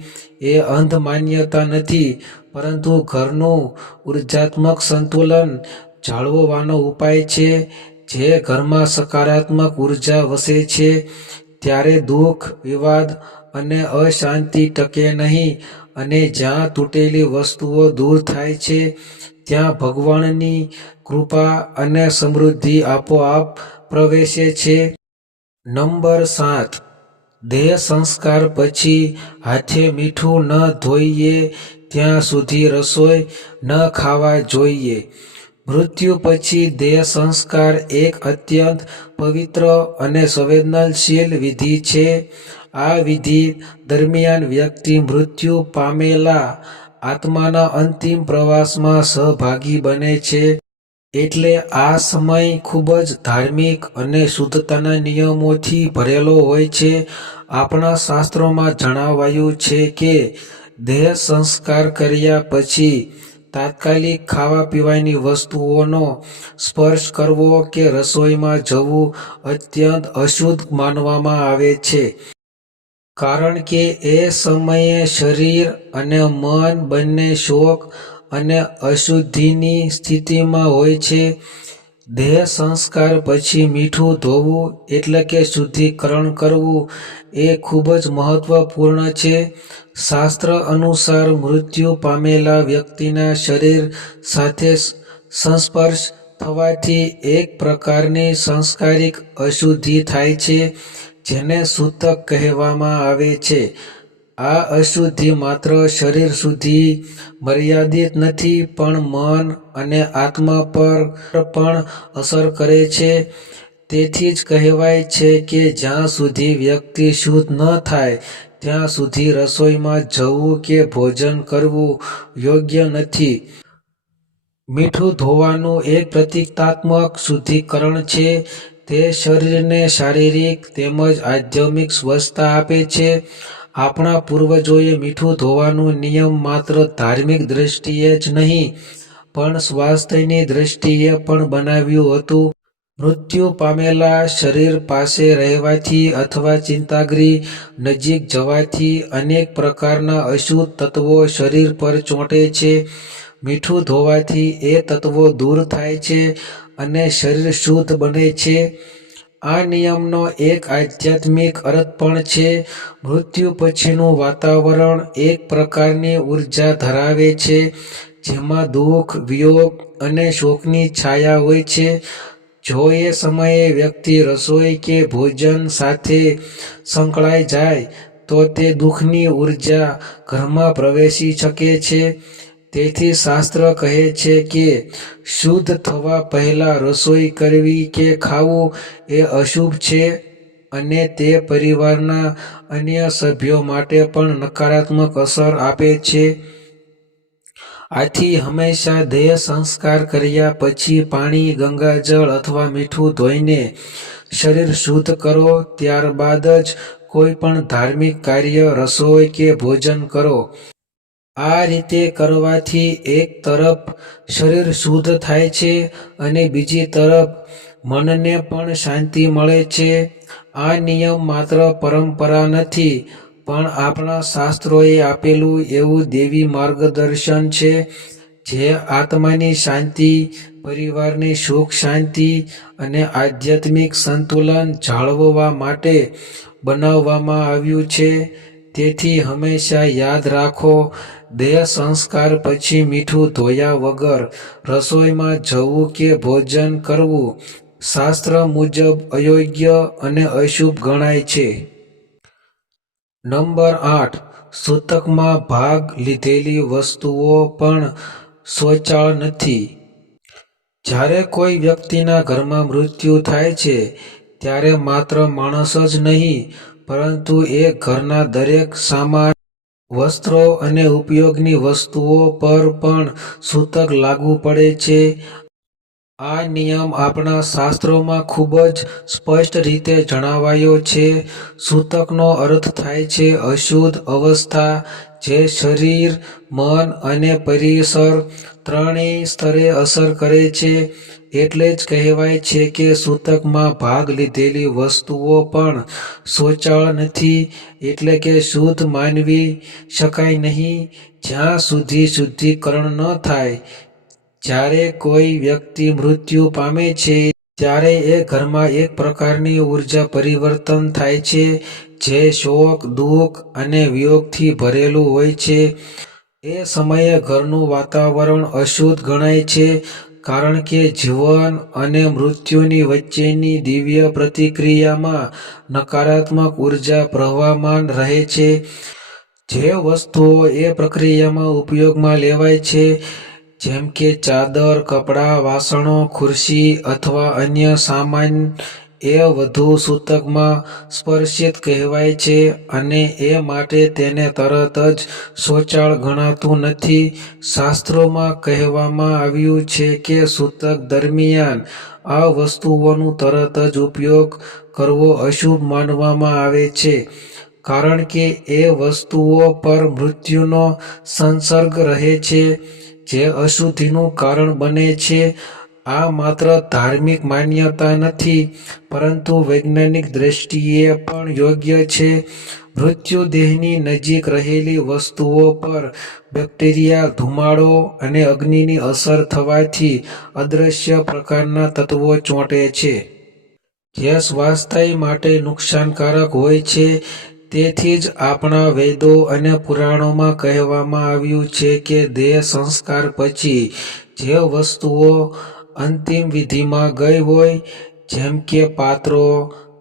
એ અંધ માન્યતા નથી, પરંતુ ઘરનું ઉર્જાત્મક સંતુલન જાળવવાનો ઉપાય છે. જે ઘરમાં સકારાત્મક ઉર્જા વસે છે, ત્યારે દુઃખ, વિવાદ અને અશાંતિ ટકે નહીં, અને જ્યાં તૂટેલી વસ્તુઓ દૂર થાય છે, ત્યાં ભગવાનની કૃપા અને સમૃદ્ધિ આપોઆપ પ્રવેશે છે. નંબર 7. દેહ સંસ્કાર પછી હાથે મીઠું ન ધોઈએ ત્યાં સુધી રસોઈ ન ખાવા જોઈએ. મૃત્યુ પછી દેહ સંસ્કાર એક અત્યંત પવિત્ર અને સંવેદનશીલ વિધિ છે. આ વિધિ દરમિયાન વ્યક્તિ મૃત્યુ પામેલા આત્માના અંતિમ પ્રવાસમાં સહભાગી બને છે. એટલે આ સમય ખૂબ જ ધાર્મિક અને શુદ્ધતાના નિયમોથી ભરેલો હોય છે. આપણા શાસ્ત્રોમાં જણાવાયું છે કે દેહ સંસ્કાર કર્યા પછી તાત્કાલિક ખાવા પીવાની વસ્તુઓનો સ્પર્શ કરવો કે રસોઈમાં જવું અત્યંત અશુદ્ધ માનવામાં આવે છે. કારણ કે એ સમયે શરીર અને મન બંને શોક અને અશુદ્ધિની સ્થિતિમાં હોય છે. દેહ સંસ્કાર પછી મીઠું ધોવું એટલે કે શુદ્ધિકરણ કરવું એ ખૂબ જ મહત્વપૂર્ણ છે. શાસ્ત્ર અનુસાર મૃત્યુ પામેલા વ્યક્તિના શરીર સાથે સંસ્પર્શ થવાથી એક પ્રકારની સાંસ્કારિક અશુદ્ધિ થાય છે, જેને સૂતક કહેવામાં આવે છે. આ અશુદ્ધિ માત્ર શરીર સુધી મર્યાદિત નથી, પણ મન અને આત્મા પર પણ અસર કરે છે. તેથી જ કહેવાય છે કે જ્યાં સુધી વ્યક્તિ શુદ્ધ ન થાય ત્યાં સુધી રસોઈમાં જવું કે ભોજન કરવું યોગ્ય નથી. મીઠું ધોવાનું એક પ્રતીકાત્મક શુદ્ધિકરણ છે. તે શરીરને શારીરિક તેમજ આધ્યાત્મિક સ્વસ્થતા આપે છે. આપણા પૂર્વજોએ મીઠું ધોવાનો નિયમ માત્ર ધાર્મિક દ્રષ્ટિએ જ નહીં, પણ સ્વાસ્થ્યની દ્રષ્ટિએ પણ બનાવ્યું હતું. મૃત્યુ પામેલા શરીર પાસે રહેવાથી અથવા ચિંતાગૃહ નજીક જવાથી અનેક પ્રકારના અશુદ્ધ તત્વો શરીર પર ચોંટે છે. મીઠું ધોવાથી એ તત્વો દૂર થાય છે અને શરીર શુદ્ધ બને છે. આ નિયમનો એક આધ્યાત્મિક અર્થ પણ છે. મૃત્યુ પછીનું વાતાવરણ એક પ્રકારની ઉર્જા ધરાવે છે, જેમાં દુઃખ, વિયોગ અને શોકની છાયા હોય છે. જો એ સમયે વ્યક્તિ રસોઈ કે ભોજન સાથે સંકળાઈ જાય તો તે દુઃખની ઉર્જા ઘરમાં પ્રવેશી શકે છે. તેથી શાસ્ત્ર કહે છે કે શુદ્ધ થવા પહેલાં રસોઈ કરવી કે ખાવું એ અશુભ છે, અને તે પરિવારના અન્ય સભ્યો માટે પણ નકારાત્મક અસર આપે છે. આથી હંમેશા દેહ સંસ્કાર કર્યા પછી પાણી, ગંગાજળ અથવા મીઠું ધોઈને શરીર શુદ્ધ કરો. ત્યારબાદ જ કોઈ પણ ધાર્મિક કાર્ય, રસોઈ કે ભોજન કરો. આ રીતે કરવાથી એક તરફ શરીર શુદ્ધ થાય છે અને બીજી તરફ મનને પણ શાંતિ મળે છે. આ નિયમ માત્ર પરંપરા નથી, પણ આપણા શાસ્ત્રોએ આપેલું એવું દૈવી માર્ગદર્શન છે, જે આત્માની શાંતિ, પરિવારની સુખ શાંતિ અને આધ્યાત્મિક સંતુલન જાળવવા માટે બનાવવામાં આવ્યું છે. તેથી હંમેશા યાદ રાખો, દેહ સંસ્કાર પછી મીઠું ધોયા વગર રસોઈમાં જવું કે ભોજન કરવું શાસ્ત્ર મુજબ અયોગ્ય અને અશુભ ગણાય છે. નંબર 8. સૂતકમાં ભાગ લીધેલી વસ્તુઓ પણ શૌચાળ નથી. જ્યારે કોઈ વ્યક્તિના ઘરમાં મૃત્યુ થાય છે, ત્યારે માત્ર માણસ જ નહીં, પરંતુ એ ઘરના દરેક સામાન, વસ્ત્રો અને ઉપયોગની વસ્તુઓ પર પણ સૂતક લાગુ પડે છે. આ નિયમ આપણા શાસ્ત્રોમાં ખૂબ જ સ્પષ્ટ રીતે જણાવાયો છે. સૂતકનો અર્થ થાય છે અશુદ્ધ અવસ્થા, જે શરીર, મન અને પરિસર ત્રણેય સ્તરે અસર કરે છે. એટલે જ કહેવાય છે કે સૂતકમાં ભાગ લીધેલી વસ્તુઓ પણ શૌચાળ નથી, એટલે કે શુદ્ધ માનવી શકાય નહીં, જ્યાં સુધી શુદ્ધિકરણ ન થાય. જ્યારે કોઈ વ્યક્તિ મૃત્યુ પામે છે, ત્યારે એ ઘરમાં એક પ્રકારની ઊર્જા પરિવર્તન થાય છે, જે શોક, દુઃખ અને વિયોગથી ભરેલું હોય છે. એ સમયે ઘરનું વાતાવરણ અશુદ્ધ ગણાય છે, કારણ કે જીવન અને મૃત્યુની વચ્ચેની દિવ્ય પ્રતિક્રિયામાં નકારાત્મક ઊર્જા પ્રવહમાન રહે છે. જે વસ્તુઓ એ પ્રક્રિયામાં ઉપયોગમાં લેવાય છે, જેમ કે ચાદર, કપડાં, વાસણો, ખુરશી અથવા અન્ય સામાન, એ વધુ સૂતકમાં સ્પર્શિત કહેવાય છે, અને એ માટે તેને તરત જ શૌચાળ ગણાતું નથી. શાસ્ત્રોમાં કહેવામાં આવ્યું છે કે સૂતક દરમિયાન આ વસ્તુઓનો તરત જ ઉપયોગ કરવો અશુભ માનવામાં આવે છે, કારણ કે એ વસ્તુઓ પર મૃત્યુનો સંસર્ગ રહે છે, જે અશુદ્ધિનું કારણ બને છે. આ માત્ર ધાર્મિક માન્યતા નથી, પરંતુ વૈજ્ઞાનિક દ્રષ્ટિએ પણ યોગ્ય છે. મૃત્યુદેહની નજીક રહેલી વસ્તુઓ પર બેક્ટેરિયા, ધુમાડો અને અગ્નિની અસર થવાથી અદૃશ્ય પ્રકારના તત્વો ચોંટે છે, જે સ્વાસ્થ્ય માટે નુકસાનકારક હોય છે. તેથી જ આપણા વેદો અને પુરાણોમાં કહેવામાં આવ્યું છે કે દેહ સંસ્કાર પછી જે વસ્તુઓ અંતિમ વિધિમાં ગઈ હોય, જેમ કે પાત્રો,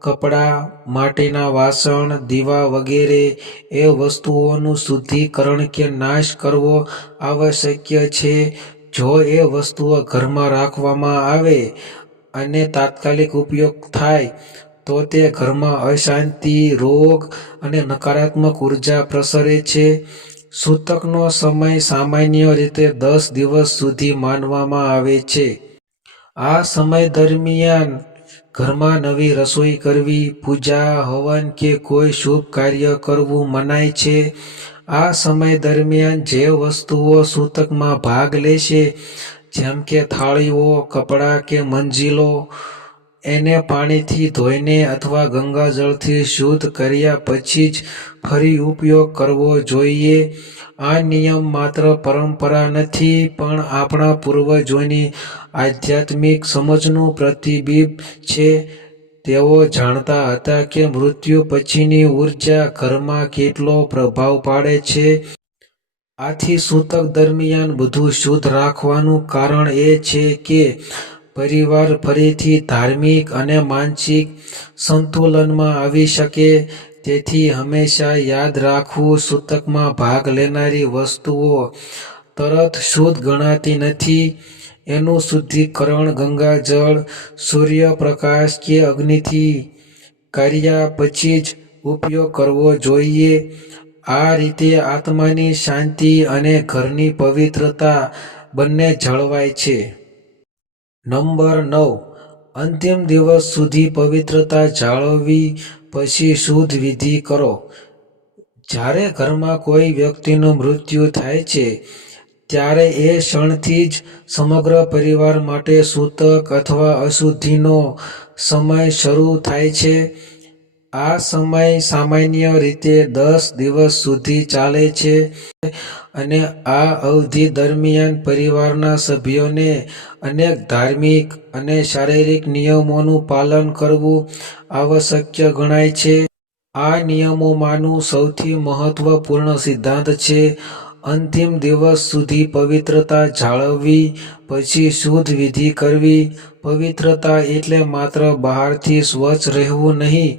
કપડાં, માટીના વાસણ, દીવા વગેરે, એ વસ્તુઓનું શુદ્ધિકરણ કે નાશ કરવો આવશ્યક છે. જો એ વસ્તુઓ ઘરમાં રાખવામાં આવે અને તાત્કાલિક ઉપયોગ થાય, તો તે ઘરમાં અશાંતિ, રોગ અને નકારાત્મક ઊર્જા પ્રસરે છે. સૂતકનો સમય સામાન્ય રીતે 10 દિવસ સુધી માનવામાં આવે છે. આ સમય દરમિયાન ઘરમાં નવી રસોઈ કરવી, પૂજા, હવન કે કોઈ શુભ કાર્ય કરવું મનાય છે. આ સમય દરમિયાન જે વસ્તુઓ સૂતકમાં ભાગ લેશે, જેમ કે થાળીઓ, કપડાં કે મંજીલો, એને પાણીથી ધોઈને અથવા ગંગાજળથી શુદ્ધ કર્યા પછી જ ફરી ઉપયોગ કરવો જોઈએ. આ નિયમ માત્ર પરંપરા નથી, પણ આપણા પૂર્વજોની આધ્યાત્મિક સમજનું પ્રતિબિંબ છે. તેઓ જાણતા હતા કે મૃત્યુ પછીની ઊર્જા ઘરમાં કેટલો પ્રભાવ પાડે છે. આથી સૂતક દરમિયાન બધું શુદ્ધ રાખવાનું કારણ એ છે કે પરિવાર ફરીથી ધાર્મિક અને માનસિક સંતુલનમાં આવી શકે. તેથી હંમેશા યાદ રાખવું, સૂતકમાં ભાગ લેનારી વસ્તુઓ તરત શુદ્ધ ગણાતી નથી. એનું શુદ્ધિકરણ ગંગાજળ, સૂર્યપ્રકાશ કે અગ્નિથી કર્યા પછી જ ઉપયોગ કરવો જોઈએ. આ રીતે આત્માની શાંતિ અને ઘરની પવિત્રતા બંને જળવાય છે. નંબર 9, અંતિમ દિવસ સુધી પવિત્રતા જાળવવી પછી શુદ્ધ વિધિ કરો. જ્યારે ઘરમાં કોઈ વ્યક્તિનું મૃત્યુ થાય છે, ત્યારે એ ક્ષણથી જ સમગ્ર પરિવાર માટે સૂતક અથવા અશુદ્ધિનો સમય શરૂ થાય છે. આ સમય સામાન્ય રીતે 10 દિવસ સુધી ચાલે છે, અને આ અવધિ દરમિયાન પરિવારના સભ્યોને અનેક ધાર્મિક અને શારીરિક નિયમોનું પાલન કરવું આવશ્યક ગણાય છે. આ નિયમોમાંનું સૌથી મહત્વપૂર્ણ સિદ્ધાંત છે અંતિમ દિવસ સુધી પવિત્રતા જાળવવી પછી શુદ્ધ વિધિ કરવી. પવિત્રતા એટલે માત્ર બહારથી સ્વચ્છ રહેવું નહીં,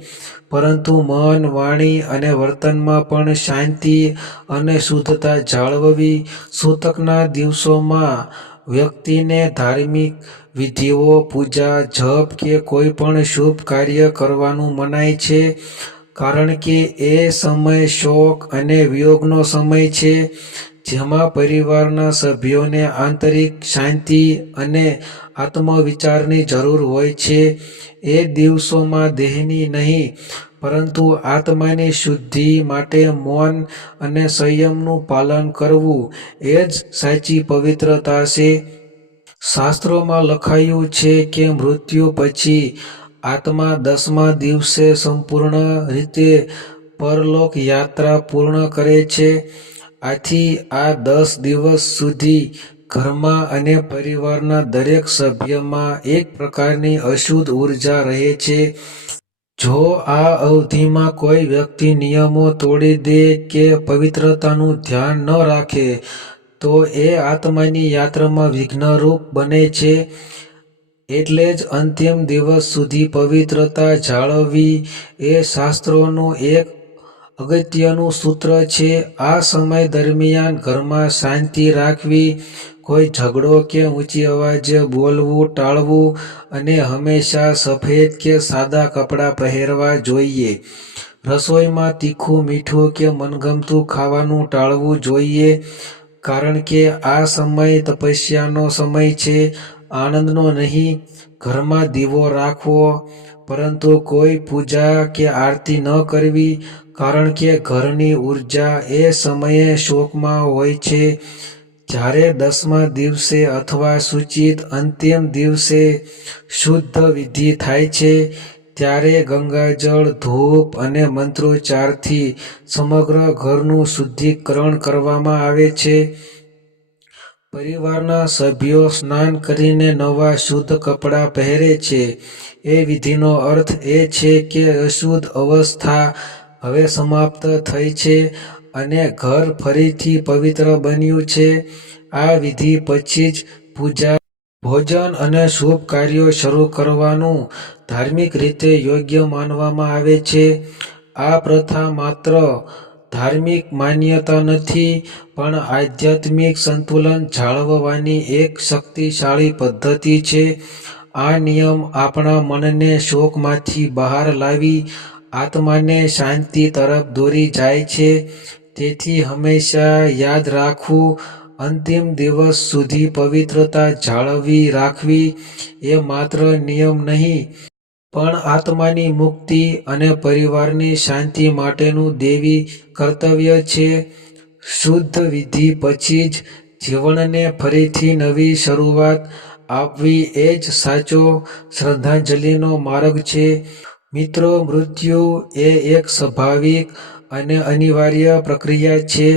પરંતુ મન, વાણી અને વર્તનમાં પણ શાંતિ અને શુદ્ધતા જાળવવી. સૂતકના દિવસોમાં વ્યક્તિને ધાર્મિક વિધિઓ, પૂજા, જપ કે કોઈ પણ શુભ કાર્ય કરવાનું મનાય છે, કારણ કે એ સમય શોક અને વિયોગનો સમય છે. જેમાં પરિવારના સભ્યોને આંતરિક શાંતિ અને આત્મવિચારની જરૂર હોય છે. એ દિવસોમાં દેહની નહીં પરંતુ આત્માની શુદ્ધિ માટે મૌન અને સંયમનું પાલન કરવું એ જ સાચી પવિત્રતા છે. શાસ્ત્રોમાં લખાયું છે કે મૃત્યુ પછી આત્મા 10મા દિવસે સંપૂર્ણ રીતે પરલોક યાત્રા પૂર્ણ કરે છે. આથી આ 10 દિવસ સુધી ઘરમાં અને પરિવારના દરેક સભ્યમાં એક પ્રકારની અશુદ્ધ ઉર્જા રહે છે. જો આ અવધિમાં કોઈ વ્યક્તિ નિયમો તોડી દે કે પવિત્રતાનું ધ્યાન ન રાખે તો એ આત્માની યાત્રામાં વિઘ્નરૂપ બને છે. એટલે જ અંતિમ દિવસ સુધી પવિત્રતા જાળવવી એ શાસ્ત્રોનું એક અગત્યનું સૂત્ર છે. આ સમય દરમિયાન ઘરમાં શાંતિ રાખવી, કોઈ ઝઘડો કે ઊંચી અવાજે બોલવું ટાળવું અને હંમેશા સફેદ કે સાદા કપડાં પહેરવા જોઈએ. રસોઈમાં તીખું, મીઠું કે મનગમતું ખાવાનું ટાળવું જોઈએ, કારણ કે આ સમય તપસ્યાનો સમય છે, આનંદનો નહીં. ઘરમાં દીવો રાખવો, પરંતુ કોઈ પૂજા કે આરતી ન કરવી, કારણ કે ઘરની ઉર્જા એ સમયે શોકમાં હોય છે. જ્યારે 10મા દિવસે અથવા સૂચિત અંતિમ દિવસે શુદ્ધ વિધિ થાય છે, ત્યારે ગંગાજળ, ધૂપ અને મંત્રોચ્ચારથી સમગ્ર ઘરનું શુદ્ધિકરણ કરવામાં આવે છે. પરિવારના સભ્યો સ્નાન કરીને નવા શુદ્ધ કપડાં પહેરે છે. એ વિધિનો અર્થ એ છે કે અશુદ્ધ અવસ્થા હવે સમાપ્ત થઈ છે અને ઘર ફરીથી પવિત્ર બન્યું છે. આ વિધિ પછી જ પૂજા, ભોજન અને શુભ કાર્યો શરૂ કરવાનું ધાર્મિક રીતે યોગ્ય માનવામાં આવે છે. આ પ્રથા માત્ર ધાર્મિક માન્યતા નથી, પણ આધ્યાત્મિક સંતુલન જાળવવાની એક શક્તિશાળી પદ્ધતિ છે. આ નિયમ આપણા મનને શોકમાંથી બહાર લાવી આત્માને શાંતિ તરફ દોરી જાય છે. તેથી હંમેશા યાદ રાખવું, અંતિમ દિવસ સુધી પવિત્રતા જાળવી રાખવી એ માત્ર નિયમ નહીં, પણ આત્માની મુક્તિ અને પરિવારની શાંતિ માટેનું દૈવી કર્તવ્ય છે. શુદ્ધ વિધિ પછી જ જીવનને ફરીથી નવી શરૂઆત આપવી એ જ સાચો શ્રદ્ધાંજલિનો માર્ગ છે. મિત્રો, મૃત્યુ એ એક સ્વાભાવિક અને અનિવાર્ય પ્રક્રિયા છે,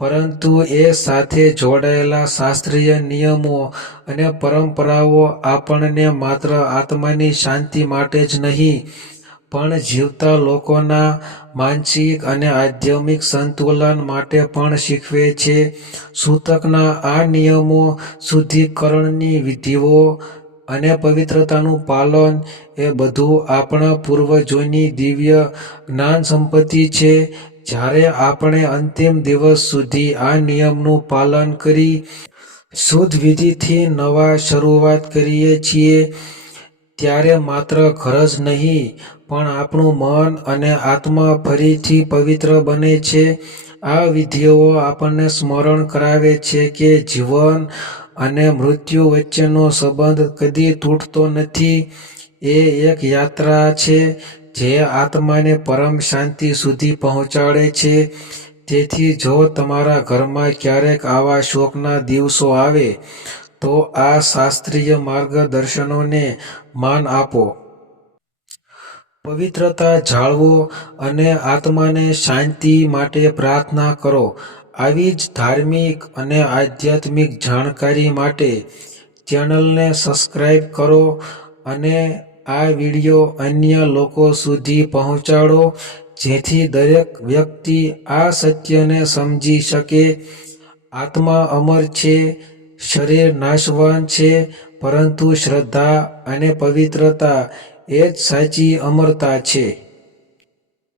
પરંતુ એ સાથે જોડાયેલા શાસ્ત્રીય નિયમો અને પરંપરાઓ આપણને માત્ર આત્માની શાંતિ માટે જ નહીં, પણ જીવતા લોકોના માનસિક અને આધ્યાત્મિક સંતુલન માટે પણ શીખવે છે. સૂતકના આ નિયમો, શુદ્ધિકરણની વિધિઓ અને પવિત્રતાનું પાલન એ બધું આપણા પૂર્વજોની દિવ્ય જ્ઞાન સંપત્તિ છે. જ્યારે આપણે અંતિમ દિવસ સુધી આ નિયમનું પાલન કરી શુદ્ધ વિધિથી નવા શરૂઆત કરીએ છીએ, ત્યારે માત્ર ઘર જ નહીં, પણ આપણું મન અને આત્મા ફરીથી પવિત્ર બને છે. આ વિધિઓ આપણને સ્મરણ કરાવે છે કે જીવન અને મૃત્યુ વચ્ચેનો સંબંધ કદી તૂટતો નથી. એ એક યાત્રા છે જે આત્માને પરમ શાંતિ સુધી પહોંચાડે છે. તેથી જો તમારા ઘરમાં ક્યારેક આવા શોકના દિવસો આવે, તો આ શાસ્ત્રીય માર્ગદર્શનોને માન આપો. પવિત્રતા જાળવો અને આત્માને શાંતિ માટે પ્રાર્થના કરો. આવી જ ધાર્મિક અને આધ્યાત્મિક જાણકારી માટે ચેનલને સબસ્ક્રાઇબ કરો અને આ વિડિયો અન્ય લોકો સુધી પહોંચાડો, જેથી દરેક વ્યક્તિ આ સત્યને સમજી શકે. આત્મા અમર છે, શરીર નાશવાન છે, પરંતુ શ્રદ્ધા અને પવિત્રતા એ જ સાચી અમરતા છે.